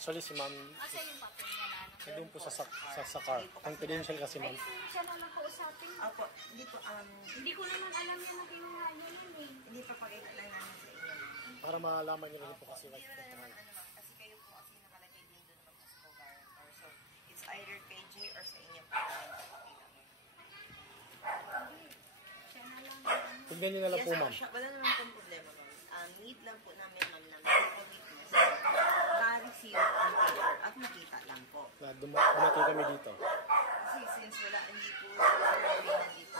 Actually, si ma'am, Asa yung papel niya na? nandun po sa car. Confidential kasi ma'am. Siya na lang kausapin. Opo, hindi po, Hindi ko naman alam yung kinuha niya yun eh. hindi pa pakita lang namin sa inyo. Para malaman nyo rin po kasi Hindi na naman, ma'am, kasi kayo po kasi nakalagay din doon naman sa co-guarantor. So, it's either kay Jay or sa inyo po namin papakita mo. Siya na lang. tignan nyo na lang po ma'am. Wala naman pong problema, ma'am. Need lang po namin, ma'am, ng witness. Ma-receive ang paper at makita lang po. Na dumatay kami dito. Kasi since wala, hindi po sa survey nandito.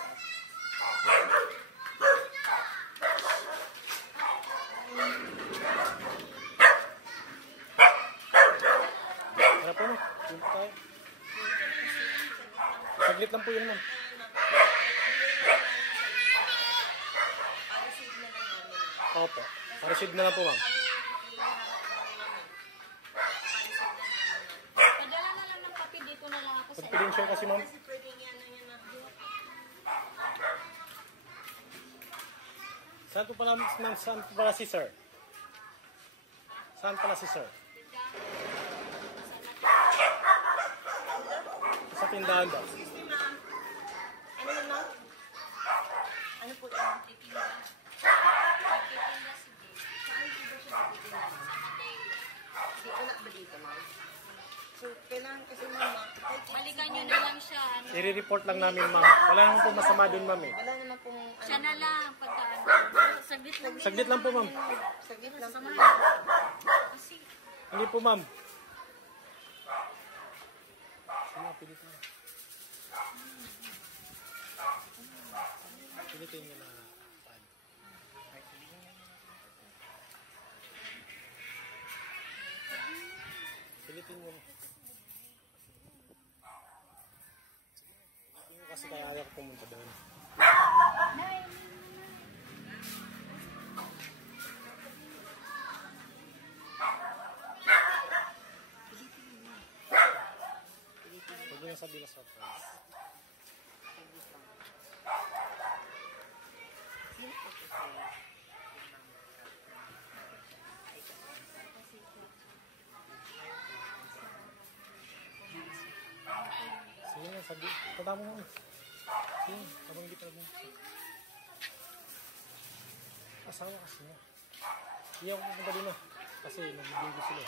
Ano po ma'am? Dito tayo. Saglit lang po yun ma'am. Pa-receive na lang namin. Opo. Pa-receive na lang po ma'am. Padala na lang ng papel dito na lang ako sa Confidential kasi ma'am. Kasi pwede niya na yan na. Saan po pala, ma'am? Saan po pala si sir? Saan pala si sir? Sa tindahan daw. Excuse me, ma'am. Ano yun, ma'am? Ano po yun? titinda. Titinda si Jay. Saan po ba siya titignan? Hindi ko na ba dito, ma'am? So, kailangan kasi, ma'am, Balikan nyo na lang siya. Ano? I-report lang namin ma'am. Wala naman po masama dun ma'am eh. wala naman pong... Siya na lang. Pagkaan. Saglit lang. Saglit lang po ma'am. Saglit lang po. Kasi Hindi po ma'am. Sige, pilitin nyo. Pilitin nyo na. Pilitin nyo na. Pilitin nyo kasi kaya ayaw ko pumunta doon. Huwag nyo sabihin na surprise. Sino po po sa'yo? Sige nga, sabihin. Tanda mo naman. Sige, habang hindi pa naging. Asawa kasi niya. Hindi ako pupunta din na. Kasi nagbibinggo sila.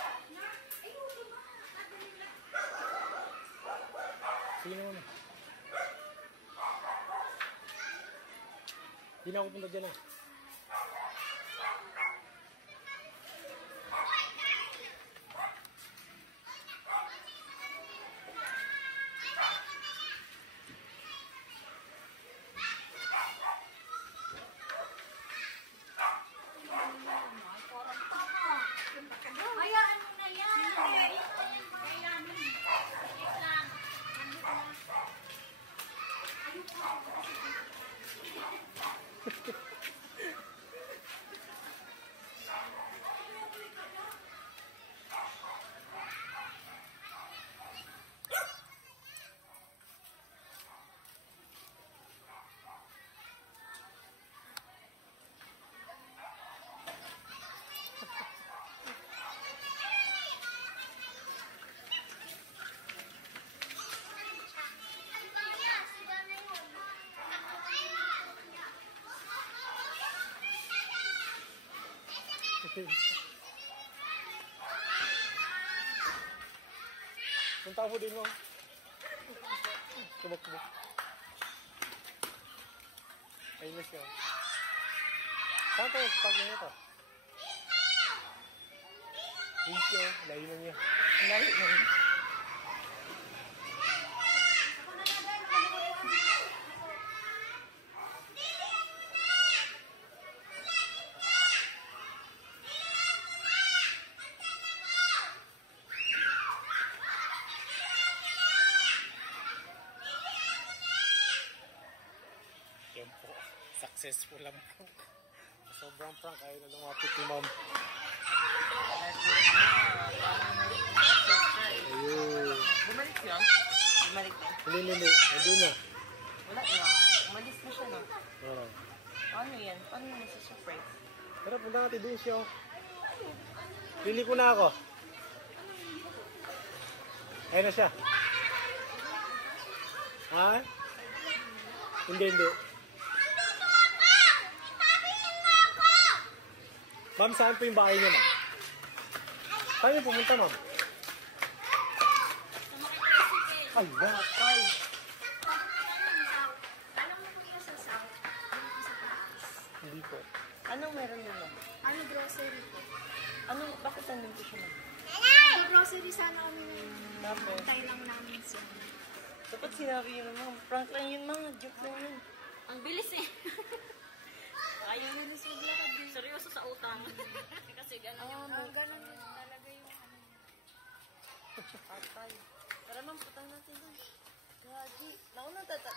Sige naman na. Hindi na ako pupunta dyan na. hayaan mo na yan. Kailangan. Saglit lang. Punta mo din mo. Tumakbo. Ayun na siya. Saan tayo? Pag na ito. Ayun siya. Layo na niya. Layo na niya. Yan po. Successful lang po. Sobrang prank. Ayaw na lumapit ni ma'am. Ayun. Bumalik siya? Bumalik na. Hindi. Nandun na. Wala na. Umalis na siya, no? Oo. Ano yan? Paano yun sa surprise? Pero punta natin doon siya. Pili ko na ako. Ayun na siya. Ha? Hindi. Ma'am, saan po yung bahay niyo, ma'am? Saan yung pumunta, ma'am? Ay, bakal. Alam mo kung yung sa south, yung sa taas. Hindi po. Anong meron na lang? Ano grocery po? Bakit nandun ko siya man? Sa grocery sana kami na Tapos, hintay lang namin siya. dapat sinabi yun naman, prank lang yun mga, joke lang yun. Ang bilis eh. Ayaw bilis maglakad din. Seryoso sa utang. Kasi gano'n yung... gano'n din talaga yung... Atay. Tara ma'am, putang natin dun. Gagi. Nauna tata.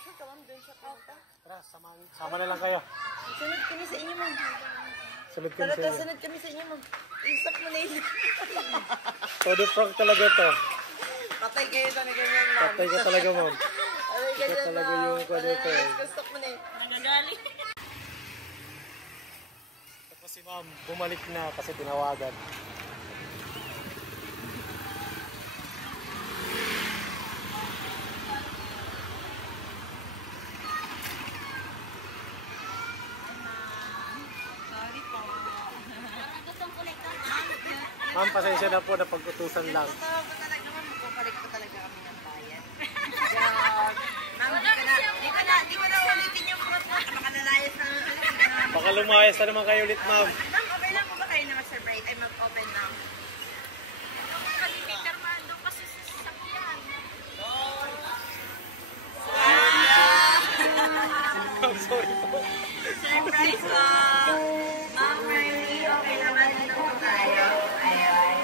Ito ka ma'am, doon siya kanta. Tara, sama na lang kayo. Sunod kami sa inyo ma'am. Sunod kami Tara, sa inyo. sunod kami sa inyo ma'am. Isap mo na yun. Todo prank talaga to. Patay kayo talaga yan ma'am. Patay ka talaga, ma'am. Patay kayo Ito talaga ma'am. yung kwan ito eh. Gusto mo na yun. Nagagaling. Tapos si ma'am, bumalik na kasi tinawagan. Sorry po. Parang gustong kolekta. Ma'am, pasensya na po, napag-utusan lang. Totoo po talaga ma'am, magpapalit po talaga kami ng bayan. Yan. Ma'am, di ko na ulitin yung fruit mo. Baka nalayas na ulit. Baka lumayas na naman kayo ulit, ma'am. Ma'am, okay lang po ba kayo na mag-surprise? Ay, mag-open na. Peter Mando kasi sa sasakyan. I'm sorry po. Surprise po! Ma'am Merly, okay naman dito po tayo. Ayan.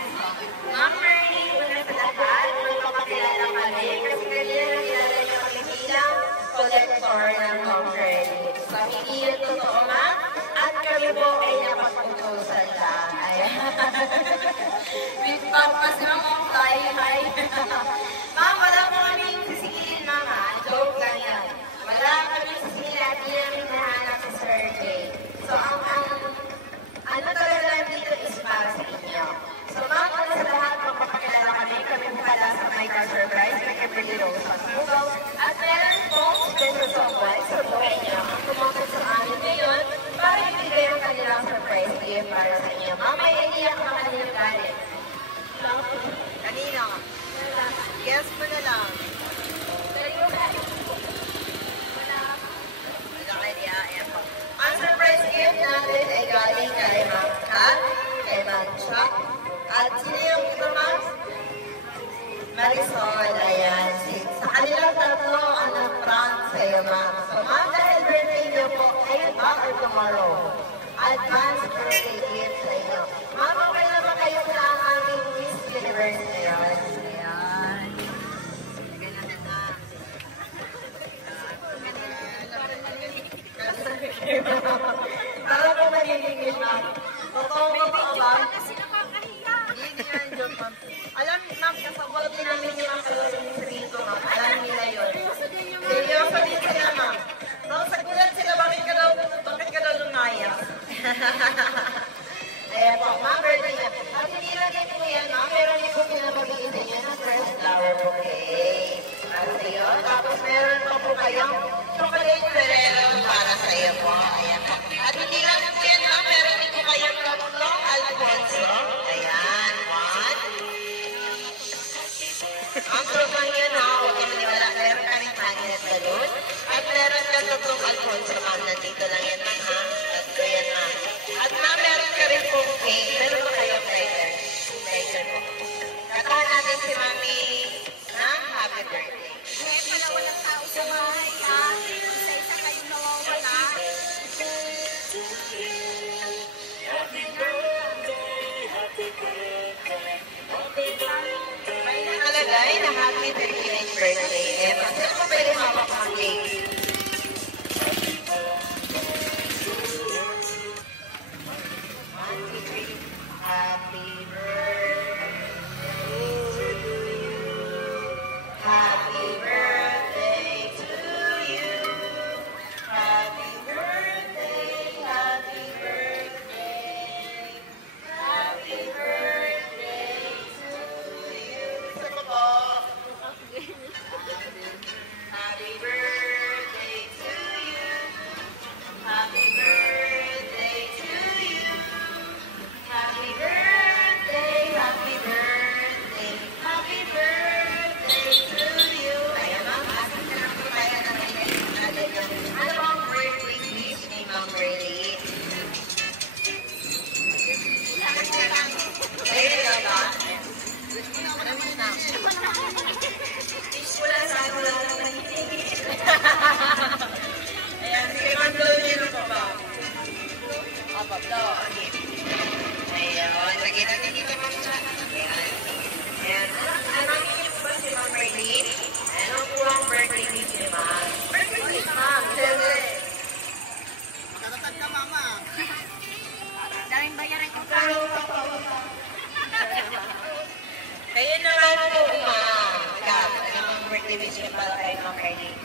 Ma'am Merly, una sa lahat, magpapakilala kami kasi kanina nakilala niyo kami bilang collector ng Ma'am Merly. So, hindi yun totoo, ma'am. At kami po ay napag-utusan lang. Ayan. With purpose ng fly high. Ma'am, wala po kaming sisigilin, ma'am. Joke lang yan. Wala kaming sisigilin at hindi namin nahanap si Sir Jay. So, ano talaga dito is para sa inyo. So, ma'am, una sa lahat, magpapakilala kami. Kami po pala sa My Car Surprise with Kimberly Rose Pagmugaw. At meron pong special someone sa buhay niyo ang tumakot sa amin ngayon para ibigay ang kanilang surprise gift para sa inyo. Ma'am, may idea ka kanilang galit. Kanina. Guess mo na lang. Ang surprise gift natin ay galing kay Ma'am Kat, kay Ma'am Chuck, at sino yung ito, Ma'am? Marisol, ayan. Sa kanilang tatlo ang nag-prank sa'yo, Ma'am. So, Ma'am, dahil birthday niyo po, ngayon ba or tomorrow? Advance birthday gift sa inyo. Ma'am, okay naman kayo na ang aming Miss Universe ngayon. Ayan. Ganyan na. Para po manilingin, ma'am. Totoo ba ba, ma'am? Kasi nakakahiya. Hindi yan, joke, ma'am. Alam, ma'am, kasabot din namin yung mga kalasin rito, ma'am. Alam nila yun. Seryoso din sila, ma'am. So, sa gulat sila, bakit ka daw lumayas? Ayan po, ma'am, birthday niya. At hindi lang po yan, ma'am. Meron niyo po pinapagiging sa inyo ng fresh flower bouquet. Para sa iyo. Tapos meron pa po kayong chocolate Ferrero para sa iyo po. Ayan po. At hindi lang po yan, ma'am. Meron din po kayong tatlong Alfonso. Ayan, one. Ang proof lang yun, ha? Huwag niyo maniwala. Meron kaming magnet balloon. At meron ka tatlong Alfonso, ma'am. Nandito lang yan, ma'am, ha? Tatlo yan, ma'am. At ma'am, meron ka rin pong cake. Meron ba kayong lighter? Lighter po. Katahan natin si Mami ng happy birthday. Eh, pala walang tao sa bahay, ha? Isa-isa kayong nawawala. May nakalagay na happy 39th birthday. Eh, kasi ako pwede hawak ang cake. Happy birthday to you. Happy birthday to you. Happy birthday, happy birthday. Happy birthday to you. Sa po. Ito, okay. Ayun, lagyan natin dito ma'am siya. Ayan. Ayan. Alam niyo po ba si Ma'am Merlin? Ano po ang birthday ni si Ma'am? Birthday ni Ma'am. Makatatag ka, mama. Daming bayaran ko. Kayo naman po, Ma'am. Kap, ano ang birthday wish niyo para kay Ma'am Merlin?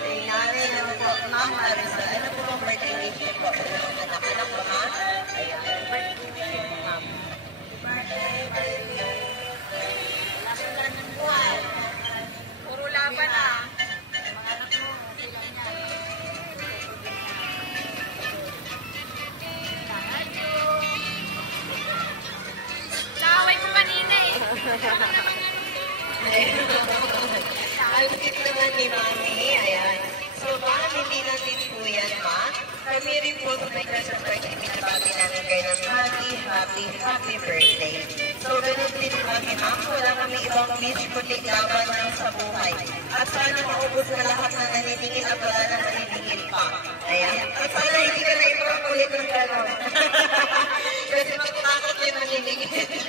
Ay, nanay naman po, Ma'am Marisa. Ano po ang birthday wish niyo po? Anak-anak po, Ma'am? Ayan. Birthday wish niyo po, Ma'am. Puro laban ah. Nakaway ko kanina eh. Ang cute naman ni Mami. Ayan. So, baka hindi natin po yan, Ma. Kami rin po sa may Christmas birthday, pinabati namin kayo ng happy birthday. So, ganun din kami, Ma'am. Wala kami ibang wish kundi laban lang sa buhay. At sana maubos na lahat na naniningil at wala na naniningil pa. Ayan. At sana hindi ka na ipang ulit ng gano'n. Kasi matakot yung naniningil.